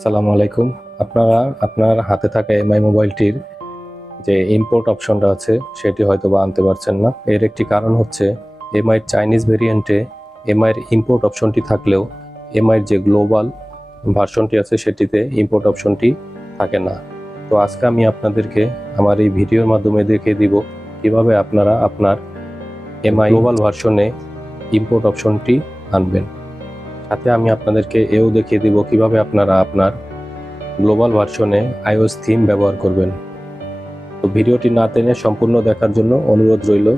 আসসালামু আলাইকুম। আপনারা আপনার হাতে থাকা এমআই মোবাইলটির যে ইম্পোর্ট অপশনটা আছে সেটি হয়তো বা আনতে পারছেন না। এর একটি কারণ হচ্ছে এমআইয়ের চাইনিজ ভেরিয়েন্টে এমআইয়ের ইম্পোর্ট অপশনটি থাকলেও এমআইয়ের যে গ্লোবাল ভার্সনটি আছে সেটিতে ইম্পোর্ট অপশনটি থাকে না। তো আজকে আমি আপনাদেরকে আমার এই ভিডিওর মাধ্যমে দেখিয়ে দিব কিভাবে আপনারা আপনার এমআই গ্লোবাল ভার্সনে ইম্পোর্ট অপশনটি আনবেন। সাথে আমি আপনাদেরকে এও দেখিয়ে দিব কিভাবে আপনারা আপনার গ্লোবাল ভার্সনে আইওএস থিম ব্যবহার করবেন। তো ভিডিওটি না টেনে সম্পূর্ণ দেখার জন্য অনুরোধ রইল।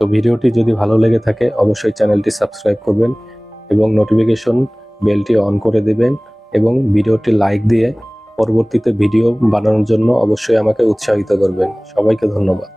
তো ভিডিওটি যদি ভালো লেগে থাকে অবশ্যই চ্যানেলটি সাবস্ক্রাইব করবেন এবং নোটিফিকেশন বেলটি অন করে দেবেন এবং ভিডিওটি লাইক দিয়ে পরবর্তীতে ভিডিও বানানোর জন্য অবশ্যই আমাকে উৎসাহিত করবেন। সবাইকে ধন্যবাদ।